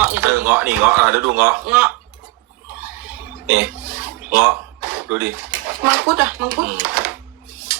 าะอยู่ตเอรงอนี้เงาะนี่เงาะอะแล้วดูเงาะเงาะนี่เงาะดูดิมังคุดอะมังคุอืดม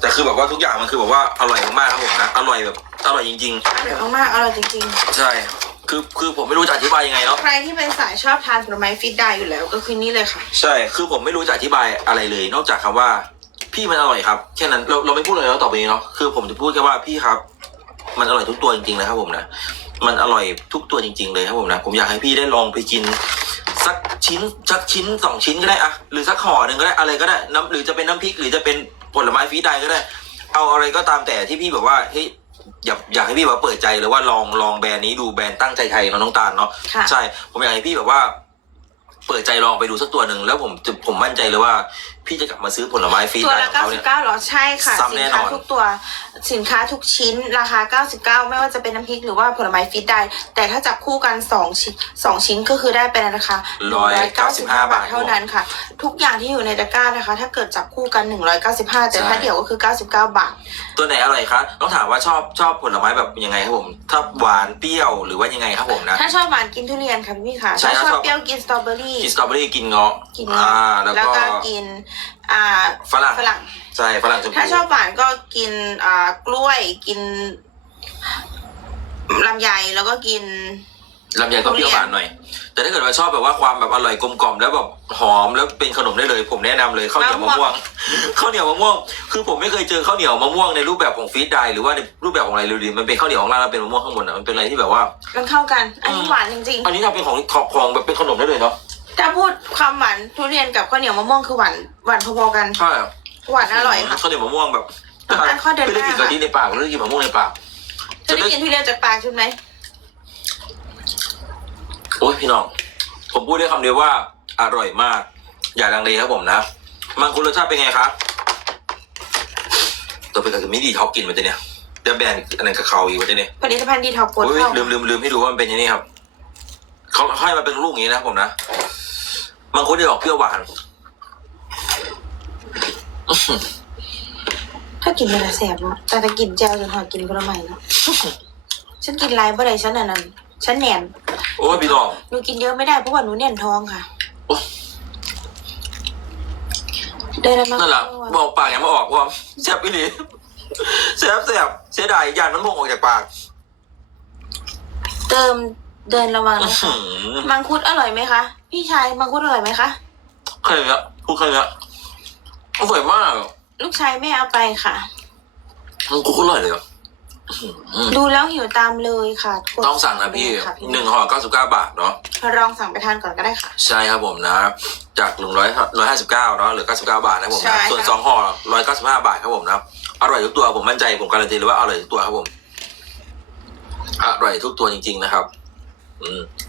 แต่คือแบบว่าทุกอย่างมันคือแบบว่าอร่อยมากๆครับผมนะอร่อยแบบอร่อยจริง อร่อยมากๆอร่อยจริงๆ ใช่ คือคือผมไม่รู้จะอธิบายยังไงเนาะ ๆ ใครที่เป็นสายชอบทานผลไม้ฟิตได้อยู่แล้วก็คือนี่เลยค่ะ ใช่ คือผมไม่รู้จะอธิบายอะไรเลย นอกจากคำว่า พี่มันอร่อยครับ แค่นั้น เราเราไม่พูดอะไรแล้วต่อไปนี้เนาะ คือผมจะพูดแค่ว่าพี่ครับ มันอร่อยทุกตัวจริงๆนะครับผมนะ มันอร่อยทุกตัวจริง ๆ เลยครับผมนะ ผมอยากให้พี่ได้ลองไปกิน สักชิ้นสักชิ้นสองชิ้นก็ได้อะหรือสักห่อหนึ่งก็ได้อะไรก็ได้น้ำหรือจะเป็นน้ำพริกหรือจะเป็นผลไม้ฟรีดได้ก็ได้ เอาอะไรก็ตามแต่ที่พี่แบบว่าเฮ้ยอยากอยากให้พี่แบบเปิดใจเลยว่าลองลองแบรนด์นี้ดูแบรนด์ตั้งใจไทยเนาะน้องตาลเนาะค่ะ ใช่ ผมอยากให้พี่แบบว่า เปิดใจลองไปดูสักตัวหนึ่งแล้วผมจะผมมั่นใจเลยว่าพี่จะกลับมาซื้อผลไม้ฟรีตัวได้ละ ของเขาเนี่ย 99หรอ ใช่ค่ะ ซ้ำสิแน่นนค้าอนทุกตัว สินค้าทุกชิ้นราคา 99 ไม่ว่าจะเป็นน้ำพริกหรือว่าผลไม้ฟิตได้ แต่ถ้าจับคู่กัน2ชิ้นสองชิ้นก็คือได้เป็นราคาร้อยเก้าสิบห้าบาทเท่านั้นค่ะ ทุกอย่างที่อยู่ในตะกร้านะคะ ถ้าเกิดจับคู่กัน 195 แต่ถ้าเดี่ยวก็คือ 99 บาท ตัวไหนอร่อยคะต้องถามว่าชอบชอบผลไม้แบบยังไงครับผม ถ้าหวานเปรี้ยวหรือว่ายังไงครับผมนะ ถ้าชอบหวานกินทุเรียนค่ะพี่ค่ะ ใช่ถ้าชอบชอบเปรี้ยวกินสตรอเบอรี่ กินสตรอเบอรี่กินเงาะกินอ่าเงาะแล้วแล้วก็ก็กิน อ่าฝรั่ง ฝรั่ง ใช่ฝรั่งชมพูถ้าชอบหวานก็กินอ่ากล้วยกินลำไยแล้วก็กิน ลำไยก็เปรี้ยวหวานหน่อย แต่ถ้าเกิดว่าชอบแบบว่าความแบบอร่อยกลมกล่อมแล้วแบบหอมแล้วเป็นขนมได้เลย ผมแนะนำเลยข้าวเหนียวมะมะม่ม่ววง ง ข้าวเหนียวมะม่วง คือผมไม่เคยเจอข้าวเหนียวมะม่วงในรูปแบบของฟีดไดหรือว่าในรูปแบบของอะไรเลยดิมันเป็นข้าวเหนียวของเราแล้วเป็นมะม่วงข้างบนอะมันเป็นอะไรที่แบบว่า มันเข้ากัน อันนี้อืมหวานจริงอันนี้ทำเป็นของของของแบบเป็นขนมได้เลยเนาะๆ ถ้าพูดความหวานทุเรียนกับข้าวเหนียวมะม่วงคือหวานหวานพอๆกัน ใช่หวานอร่อยค่ะ ข้าวเหนียวมะม่วงแบบอันข้อเดินหไม่ได้น้ากินกะทิในปากไม่ได้กินมะม่วงในปากจะได้กินทุเรียนจากปากชุดไหมโอ้ยพี่น้อง ผมพูดได้คำเดียวว่า อร่อยมาก อย่าลังเลครับผมนะ มังคุดรสชาติเป็นไงครับตัวเป็นกับมิดีท็อกกินมาจะเนี่ยเดี๋ยวแบรนด์อันนั้นกับเขาอีกวะจะเนี่ยผลิตภัณฑ์ดีท็อกโปรโอ้ยเข้าลืมลืมลืมให้ดูว่ามันเป็นยังไงครับ เขาให้มาเป็นลูกอย่างนี้นะครับผมนะมังคุดที่ออกเปรี้ยวหวานถ้ากินมันจะแสบเนาะแต่ถ้ากินแจวจนหอกินผลไม้เนาะฉันกินไรบ่ได้ฉันอันนั้นฉันแหนนโอ้ยพี่น้องหนูกินเยอะไม่ได้เพราะว่าหนูแน่นท้องค่ะ โอ้เดินมานั่นแหละบอกปากยังไม่ออกว่าแซ่บอีหลีแซ่บแซ่บเสียดายยานมันพงออกจากปาก เติม เดินระวังอื้อนะคะหือมังคุดอร่อยไหมคะ พี่ชายมังคุดอร่อยไหมคะใครเนี่ยพูดใครเนี่ยอร่อยมากลูกชายแม่เอาไปค่ะ มันกูอร่อยเลยอะอื้อหือดูแล้วหิวตามเลยค่ะกดต้องสั่งนะพี่ค่ะหนึ่งห่อเก้าสิบเก้าบาทเนาะ ลองสั่งไปทานก่อนก็ได้ค่ะ ใช่ครับผมนะ จากหนึ่งร้อยร้อยห้าสิบเก้าเนาะเหลือเก้าสิบเก้าบาทนะครับผมใช่นะค่ะ ส่วนสองห่อร้อยเก้าสิบห้าบาทครับผมนะอร่อยทุกตัวผมมั่นใจผมการันตีเลยว่าอร่อยทุกตัวครับผมอร่อยทุกตัวจริง ๆ นะครับอืม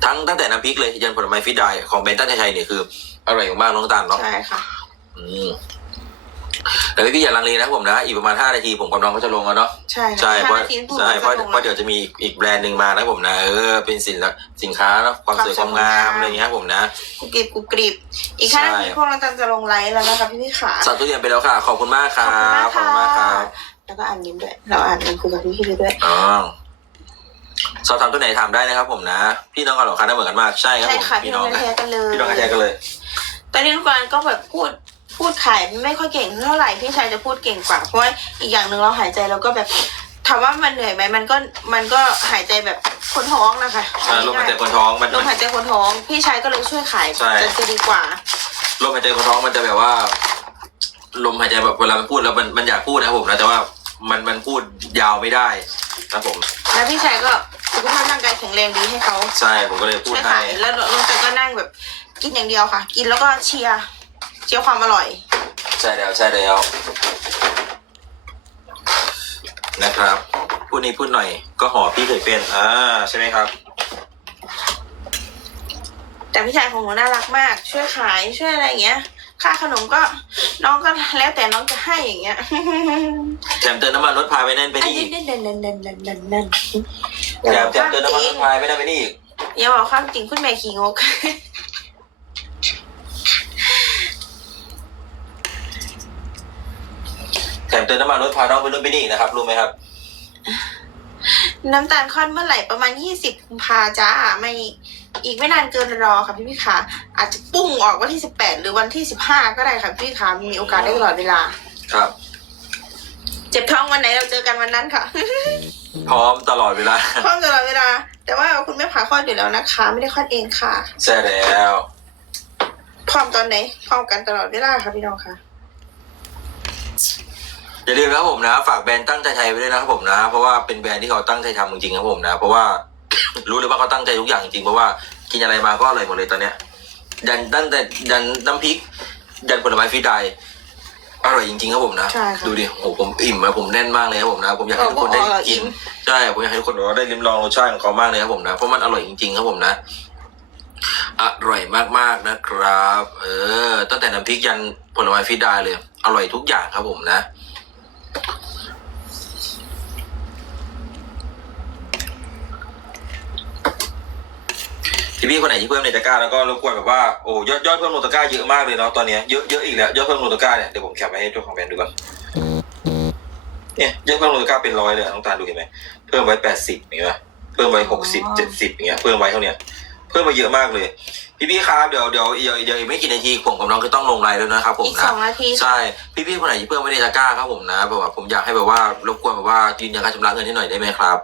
ทั้งตั้งแต่น้ำพริกเลยยันผลไม้ฟิตได้ของเบนต้าชัยเนี่ยคืออร่อยมากๆน้องตาลเนาะใช่ค่ะ อืมแต่พี่อย่าลังเลนะครับผมนะ อีกประมาณห้านาทีผมกับน้องก็จะลงแล้วเนาะใช่ค่ะใช่เพราะห้านาทีพูดใช่เพราะจะลงเพราะเดี๋ยวจะมีอีกอีกแบรนด์หนึ่งมานะครับผมนะเออเป็นสินละสินค้านะความสวยความงามอะไรอย่างเงี้ยครับผมนะกูกริบกูกริบอีกห้านาทีใช่พวกเราจะลงไลฟ์แล้วนะคะพี่พี่ขาสั่งทุเรียนไปแล้วค่ะ ขอบคุณมากครับขอบคุณมากครัค่ะบแล้วก็อ่านยิ้มด้วยเราอ่านกันคุยกับพี่พี่ไปด้วยอ๋อ สอบถามตัวไหนถามได้นะครับผมนะ พี่น้องกันหรอคะน่าเหมือนกันมากใช่ครับใช่ผมค่ะพี่น้องกันแท้กันเลยพี่น้องกันแท้กันเลย ตอนนี้ลูกกวานก็แบบพูดพูดขายไม่ค่อยเก่งเท่าไหร่พี่ชายจะพูดเก่งกว่าเพราะว่าอีกอย่างหนึ่งเราหายใจเราก็แบบถามว่ามันเหนื่อยไหมมันก็มันก็หายใจแบบคนท้องนะคะอ่าลมหายใจคนท้องมันลมหายใจคนท้อง พี่ชายก็เลยช่วยขายใช่ จะจะดีกว่า ลมหายใจคนท้องมันจะแบบว่า ลมหายใจแบบเวลามันพูดแล้วมันมันอยากพูดนะครับผมนะแต่ว่ามันมันพูดยาวไม่ได้ ครับผม แล้วพี่ชายก็สุขภาพร่างกายแข็งแรงดีให้เขาใช่ผมก็เลยพูดช่วยให้ขายแล้วน้องจันก็นั่งแบบกินอย่างเดียวค่ะ กินแล้วก็เชียร์เชียร์ความอร่อย ใช่แล้วใช่แล้ว นะครับ พูดนี้พูดหน่อย ก็หอพี่เคยเป็นอ่าใช่ไหมครับ แต่พี่ชายของหนูน่ารักมาก ช่วยขายช่วยอะไรอย่างเงี้ย ค่าขนมก็น้องก็แล้วแต่น้องจะให้อย่างเงี้ยแถมเติมน้ำมันรถพายไปนั่นไปอันนี่นี้อีกเด่นเด่นเด่นเด่นเด่นเด่นแถมแถมเติมน้ำมันรถพายไปนั่นไปนี่อีกอย่าบอกความจริงคุณแม่ขี้งกแถมเติมน้ำมันรถพายน้องไปนู่นไปนี่อีกนะครับรู้ไหมครับ น้ำตาลคลอดเมื่อไหร่ประมาณยี่สิบกุมภาจ้าไม่ อีกไม่นานเกินรอค่ะพี่พี่ขาอาจจะปุ้งออกวันที่สิบแปดหรือวันที่สิบห้าก็ได้ค่ะพี่ขามีโอกาสได้ตลอดเวลา ครับ เจ็บท้องวันไหนเราเจอกันวันนั้นค่ะ พร้อมตลอดเวลาพร้อมตลอดเวลา แต่ว่าคุณแม่ผ่าคลอดอยู่แล้วนะคะ ไม่ได้คลอดเองค่ะ ใช่แล้ว พร้อมตอนไหนพร้อมกันตลอดเวลาค่ะพี่น้องค่ะอย่าลืมนะครับผมนะ ฝากแบรนด์ตั้งใจไทยไว้ด้วยนะครับผมนะ เพราะว่าเป็นแบรนด์ที่เขาตั้งใจทำจริงๆครับผมนะ เพราะว่า รู้เลยว่าเขาตั้งใจทุกอย่างจริงๆเพราะว่า กินอะไรมาก็อร่อยหมดเลยตอนเนี้ยยันตั้งแต่ยันน้ำพริก ยันผลไม้ฟรีไดร์อร่อยจริงๆครับผมนะ ใช่ค่ะดูดิโอ้ผมอิ่มแล้วผมแน่นมากเลยครับผมนะ ผมอยากให้ทุกคนได้เออบอกกินอิ่มใช่ผมอยากให้ทุกคนแบบว่าได้ลิ้มลองรสชาติของเขามากเลยครับผมนะเพราะมันอร่อยจริงๆครับผมนะ อร่อยมากๆนะครับ เออ ตั้งแต่น้ำพริกยันผลไม้ฟรีไดร์เลย อร่อยทุกอย่างครับผมนะ พี่พี่ๆคนไหนที่เพิ่มในตะกร้าแล้วก็รบกวนแบบว่าโอ้ยอดยอดเพิ่มลงตะกร้าเยอะมากเลยเนาะตอนเนี้ยเยอะเยอะอีกแล้วยอดเพิ่มลงตะกร้าเนี่ยเดี๋ยวผมแคปไว้ให้เจ้าของแบรนด์ดูก่อนเนี่ยยอดเพิ่มลงตะกร้าเป็นร้อยเลยอะน้องตาลดูเห็นไหมเพิ่มไว้แปดสิบอย่างเงี้ยเพิ่มไว้หกสิบเจ็ดสิบอย่างเงี้ยเพิ่มไว้เท่าเนี้ยเพิ่มมาเยอะมากเลย พี่พี่ๆครับเดี๋ยวเดี๋ยวเดี๋ยวเดี๋ยวอีกไม่กี่นาทีผมกับน้องก็ต้องลงไลน์แล้วนะครับผมอีกนะสองนาทีใช่พี่พี่ๆคนไหนที่เพิ่มไว้ในตะกร้าครับผมนะแบบว่าผมอยากให้แบบว่ารบกวนแบบว่ายืนยันการชำระเงินให้หน่อยได้ไหมครับ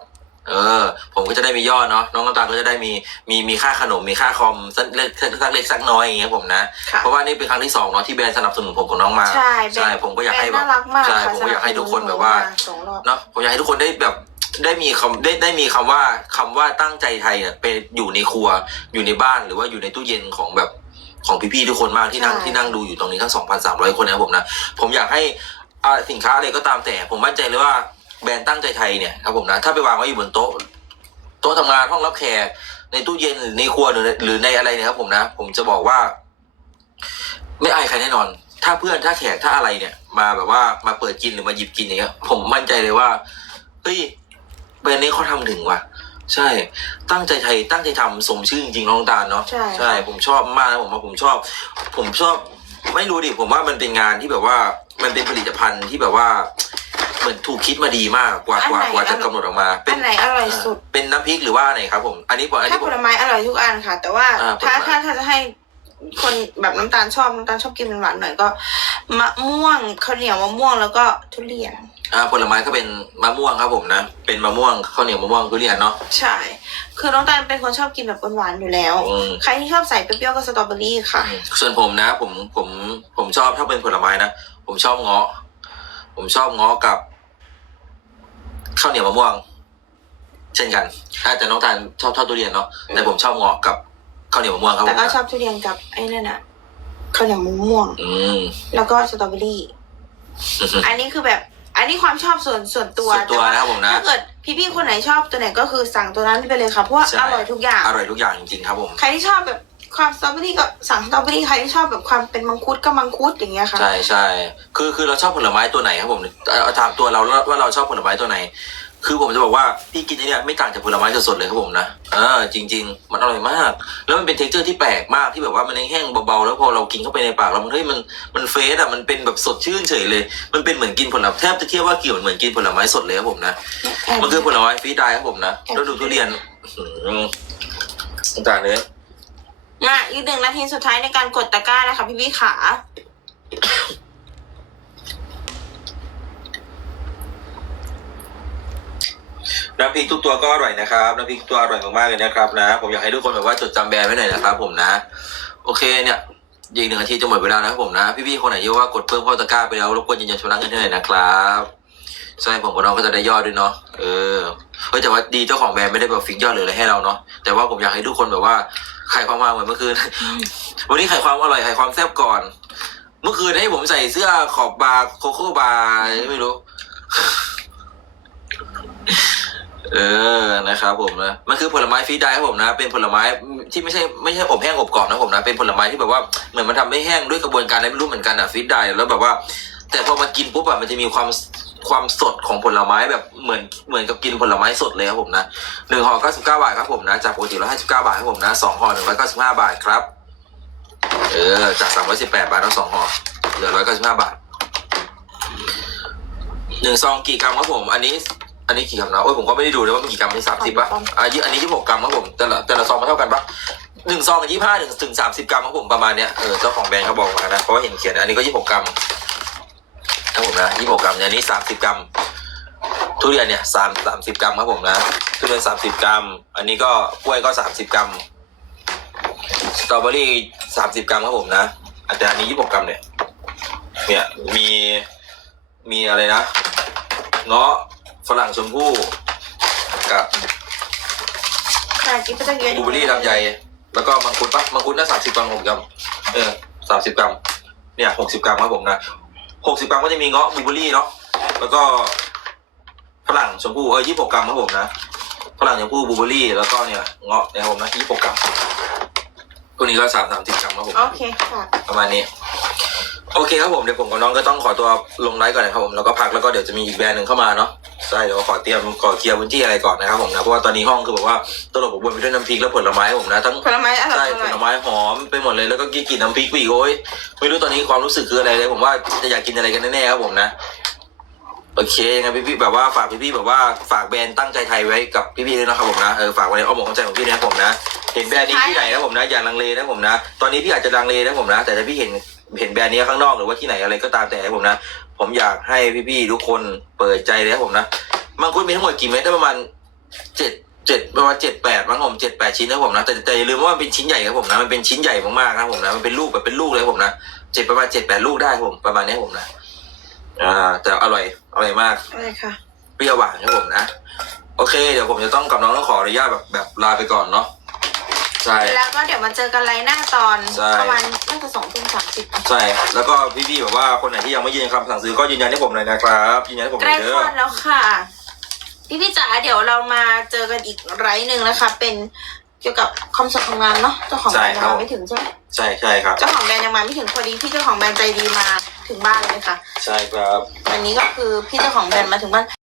เออ ผมก็จะได้มียอดเนาะน้องน้ำตาลก็จะได้มีมีมีค่าขนมมีค่าคอมสักเล็กสักเล็กสักน้อยอย่างเงี้ยผมนะ ค่ะเพราะว่านี่เป็นครั้งที่สองเนาะที่แบรนด์สนับสนุนผมกับน้องมา ใช่ใช่ผมก็อยากให้แบแบรนบด์น่ารักมากใช่ค่ะผมก็อยากให้ทุกคนแบบว่า สองรอบเนาะผมอยากให้ทุกคนได้แบบได้มีคำได้ได้มีคำว่าคำว่าตั้งใจไทยเนี่ยเป็นอยู่ในครัวอยู่ในบ้านหรือว่าอยู่ในตู้เย็นของแบบของพี่ๆทุกคนมากที่นั่งใช่ที่นั่งดูอยู่ตรงนี้ทั้ง 2,300 คนนะครับผมนะ ผมอยากให้อ่าสินค้าอะไรก็ตามแต่ผมมั่นใจเลยว่า แบรนด์ตั้งใจไทยเนี่ยครับผมนะถ้าไปวางไว้อยู่บนโต๊ะโต๊ะทำงานห้องรับแขกในตู้เย็นหรือในครัวหรือหรือในอะไรเนี่ยครับผมนะ ผมจะบอกว่า ไม่อายใครแน่นอน ถ้าเพื่อนถ้าแขกถ้าอะไรเนี่ย มาแบบว่ามาเปิดกินหรือมาหยิบกินอย่างเงี้ย ผมมั่นใจเลยว่าเฮ้ยแบรนด์นี้เขาทำถึงว่ะใช่ ตั้งใจไทยตั้งใจทำสมชื่อจริงๆน้องตาลเนาะใช่ใช่ ผมชอบมากนะผมว่าผมชอบ ผมชอบ ไม่รู้ดิผมว่ามันเป็นงานที่แบบว่า มันเป็นผลิตภัณฑ์ที่แบบว่า เหมือนถูกคิดมาดีมากกว่ากว่าอันไหนกว่าจะกำหนดออกมา เป็อันไหนอร่อยสุด เป็นน้ำพริกหรือว่าไหนครับผม อันนี้ผมอันถ้านี้ผผม ลไม้อร่อยทุกอันค่ะ แต่ว่าอ่าถ้าผลไม้ ถ้าถ้าจะให้คนแบบน้ำตาลชอบน้ำตาลชอบกินหวานๆหน่อยก็มะม่วงข้าวเหนียวมะม่วงแล้วก็ทุเรียน อ่าผลไม้ก็เป็นมะม่วงครับผมนะ เป็นมะม่วงข้าวเหนียวมะม่วงทุเรียนเนาะใช่ คือน้องตาลเป็นคนชอบกินแบบหวานๆอยู่แล้ว อืม ใครที่ชอบใส่เปรี้ยวๆก็สตรอเบอรี่ค่ะ ส่วนผมนะ ผมผมผมชอบถ้าเป็นผลไม้นะ ผมชอบเงาะ ผมชอบเงาะกับ ข้าวเหนียวมะม่วง เช่นกันอาแต่น้องตาลชอบชอบทุเรียนเนาะแต่ผมชอบเงาะกับข้าวเหนียวมะม่วงครับผแต่มก็นะชอบทุเรียนกับไอ้นั่นน่ะข้าวเหนียวมะม่วง อืมแล้วก็สตรอเบอรี่ อันนี้คือแบบ อันนี้ความชอบส่วนส่วนตัวส่วนตัวนะครับผมนะ ถ้าเกิดพี่ๆคนไหนชอบตัวไหนก็คือสั่งตัวนั้นไปเลยค่ะเพราะว่าใช่ อร่อยทุกอย่าง อร่อยทุกอย่างจริงๆครับผม ใครที่ชอบแบบ ความสตรอเบอรี่ก็สั่งสตรอเบอรี่ใครที่ชอบแบบความเป็นมังคุดก็มังคุดอย่างเงี้ยค่ะใช่ใช่คือคือเราชอบผลไม้ตัวไหนครับผมเอาเอาถามตัวเราว่าเราชอบผลไม้ตัวไหน คือผมจะบอกว่าพี่กินอันเนี่ยไม่ต่างจากผลไม้สดๆเลยครับผมนะเออจริง ๆ มันอร่อยมาก แล้วมันเป็นเท็กเจอร์ที่แปลกมากที่แบบว่ามันแห้งๆเบาๆแล้วพอเรากินเข้าไปในปากเรามันเฮ้ยมันมันเฟสอะมันเป็นแบบสดชื่นเฉยเลย มันเป็นเหมือนกินผลไม้แทบจะเทียบว่าเกี่ยวเหมือนกินผลไม้สดเลยครับผมนะมันคือผลไม้ฟรีไดร์ครับผมนะแล้วดูทุเรียนอื้อหือต่างๆเลย อะอีกหนึ่งนาทีสุดท้ายในการกดตะกร้านะคะพี่พี่ขา น้ำพริกทุกตัวก็อร่อยนะครับน้ำพริกทุกตัวอร่อยมากๆเลยนะครับนะ ผมอยากให้ทุกคนแบบว่าจดจำแบรนด์ไว้หน่อยนะครับ ผมนะ โอเคเนี่ยอีกหนึ่งนาทีจะหมดเวลานะครับผมนะ พี่ๆคนไหนที่ว่ากดเพิ่มเข้าตะกร้าไปแล้วรบกวนยืนยันชำระเงินให้หน่อยนะครับใช่ผมกับน้องก็จะได้ยอดด้วยเนาะเออเฮ้ยแต่ว่าดีเจ้าของแบรนด์ไม่ได้แบบฟิกยอดหรืออะไรให้เราเนาะแต่ว่าผมอยากให้ทุกคนแบบว่า ไขความมาเหมือนเมื่อคืน วันนี้ไขความอร่อยไขความแซ่บก่อน เมื่อคืนให้ผมใส่เสื้อขอบบาร์โคโค่บาร์ไม่รู้ เออนะครับผมนะมันคือผลไม้ฟรีไดร์ครับผมนะ เป็นผลไม้ที่ไม่ใช่ไม่ใช่อบแห้งอบกรอบนะผมนะเป็นผลไม้ที่แบบว่าเหมือนมันทำให้แห้งด้วยกระบวนการอะไรไม่รู้เหมือนกันอะฟรีไดร์แล้วแบบว่า แต่พอมากินปุ๊บอะมันจะมีความ ความสดของผลไม้แบบเหมือนเหมือนกับกินผลไม้สดเลยครับผมนะหนึ่งห่อเก้าสิบเก้าบาทครับผมนะจากปกติร้อยห้าสิบเก้าบาทครับผมนะสองห่อหนึ่งร้อยเก้าสิบห้าบาทครับเออจากสามร้อยสิบแปดบาทแล้วสองห่อเหลือร้อยเก้าสิบห้าบาทหนึ่งซองกี่กรัมครับผม อันนี้ อันนี้กี่กรัมนะโอ้ยผมก็ไม่ได้ดูเลยว่ามันกี่กรัมนี่สามสิบป่ะอะยี่อันนี้ยี่หกกรัมครับผมแต่ละแต่ละซองมันเท่ากันปะหนึ่งซองกับยี่ห้าถึงถึงสามสิบกรัมครับผมประมาณเนี้ยเออเจ้าของแบรนด์เขาบอกมานะเพราะว่าเห็นเขียนอันนี้ก็ยี่หกกรัม ครับผมนะยี่หกกรัมเนี่ยอันนี้สามสิบกรัม ทุเรียนเนี่ยสามสามสิบกรัมครับผมนะ ทุเรียนสามสิบกรัม อันนี้ก็กล้วยก็สามสิบกรัม สตรอเบอรี่สามสิบกรัมครับผมนะอันแต่อันนี้ยี่หกกรัมเนี่ย เนี่ยมีมีอะไรนะ เงาะฝรั่งชมพู่กับค่ะกินไปตั้งเยอะบลูเบอร์รี่ลำไยแล้วก็มังคุดปะมังคุดน่าสามสิบกรัมหกกรัมเออสามสิบกรัม เนี่ยหกสิบกรัมครับผมนะ หกสิบกรัมก็จะมีเงาะบลูเบอร์รี่เนาะแล้วก็ฝรั่งชมพู่เออยี่สิบกรัมครับผมนะฝรั่งชมพู่บลูเบอร์รี่แล้วก็เนี่ยเงาะนะครับผมนะยี่สิบกรัมพวกนี้ก็สามสามสิบกรัมครับผมโอเคค่ะ ประมาณนี้ โอเคครับผมเดี๋ยวผมกับน้องก็ต้องขอตัวลงไลฟ์ก่อนนะครับผมแล้วก็พักแล้วก็เดี๋ยวจะมีอีกแบรนด์หนึ่งเข้ามาเนาะใช่เดี๋ยวขอเตรียมขอเคลียร์พื้นที่อะไรก่อนนะครับผมนะเพราะว่าตอนนี้ห้องคือแบบว่าตลบอบอวนไปด้วยน้ำพริกและผลไม้ผมนะทั้งผลไม้อร่อยใช่อผ ร่อยลไม้หอมไปหมดเลยแล้วก็กินกลิ่นน้ำพริกปีกโอ้ยไม่รู้ตอนนี้ความรู้สึกคืออะไรเลย ผมว่าจะอยากกินอะไรกันแน่ๆครับผมนะโอเคยังไงพี่ๆแบบว่าฝากพี่ๆแบบว่าฝากแบรนด์ตั้งใจไทยไว้กับพี่ๆด้วยนะครับผมนะเออฝากไว้ในอ้อมอกอ้อมใจของพี่นะครับผมนะเห็นแบรนด์นี้ที่ไหนนะผมนะอย่าลังเลนะผมนะ ตอนนี้พี่อาจจะลังเลนะผมนะ แต่ถ้าพี่เห็นเห็นแบรนด์นี้ข้างนอกหรือว่าที่ไหนอะไรก็ตามแต่ผมนะ ผมอยากให้พี่ๆทุกคนเปิดใจเลยนะผมนะมังคุดมีทั้งหมดกี่เม็ดได้ประมาณเจ็ด เจ็ดประมาณเจ็ดแปดมั้งผมเจ็ดแปดชิ้นนะผมนะแต่แต่อย่าลืมว่ามันเป็นชิ้นใหญ่ครับผมนะมันเป็นชิ้นใหญ่มากๆนะผมนะมันเป็นลูกแบบเป็นลูกเลยครับผมนะเจ็ดประมาณเจ็ดแปดลูกได้ครับผมประมาณนี้ครับผมนะอ่าแต่อร่อยอร่อยมากอะไรค่ะเปรี้ยวหวานครับผมนะโอเค เดี๋ยวผมจะต้องกับน้องต้องขออนุญาตแบบแบบลาไปก่อนเนาะใช่แล้วก็เดี๋ยวมาเจอกันไลน์หน้าตอนใช่ประมาณน่าจะสองทุ่มสามสิบใช่แล้วก็พี่ๆแบบว่าคนไหนที่ยังไม่ยืนยันคำสั่งซื้อก็ยืนยันให้ผมหน่อยนะครับยืนยันให้ผมหใกน่ล้อยเด้คลออดแล้วค่ะ พี่พี่จ๋าเดี๋ยวเรามาเจอกันอีกไลน์หนึ่งนะคะ เป็นเกี่ยวกับคอมสดทำงานเนาะเจ้าของแบรนด์ยังมาไม่ถึงใช่ไหมใช่ใช่ครับ เจ้าของแบรนด์ยังมาไม่ถึงพอดีพี่เจ้าของแบรนด์ใจดีมาถึงบ้านเลยค่ะ ใช่ครับ วันนี้ก็คือพี่เจ้าของแบรนด์มาถึงบ้าน